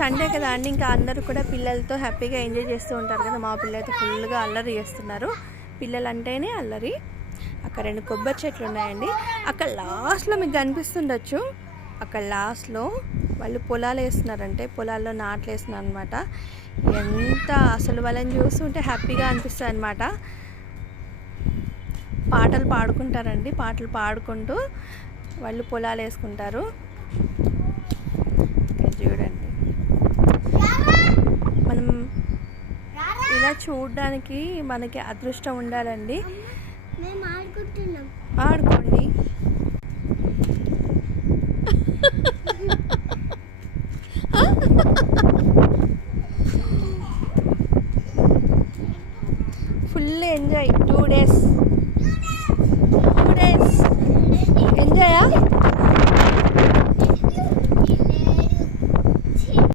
Sunday కదా అండి, ఇంకా అందరూ కూడా పిల్లలతో హ్యాపీగా ఎంజాయ్ చేస్తూ ఉంటారు కదా. మా పిల్లలతో ఫుల్గా అల్లరి చేస్తున్నారు. పిల్లలు అంటేనే అల్లరి. అక్కడ 2 కొబ్బరి చెట్లు ఉన్నాయండి. అక్కడ లాస్ట్లో మీకు కనిపిస్తుండొచ్చు. అక్కడ లాస్ట్లో వాళ్ళు పొలాలు వేస్తున్నారంటే పొలాల్లో నాట్లు వేస్తున్నారు అనమాట. ఎంత అసలు వాళ్ళని చూస్తుంటే హ్యాపీగా అనిపిస్తుంది అనమాట. పాటలు పాడుకుంటారండి. పాటలు పాడుకుంటూ వాళ్ళు పొలాలు వేసుకుంటారు. చూడండి, మనం ఇలా చూడడానికి మనకి అదృష్టం ఉండాలండి. ఆడుకోండి. Full enjoy 2 days.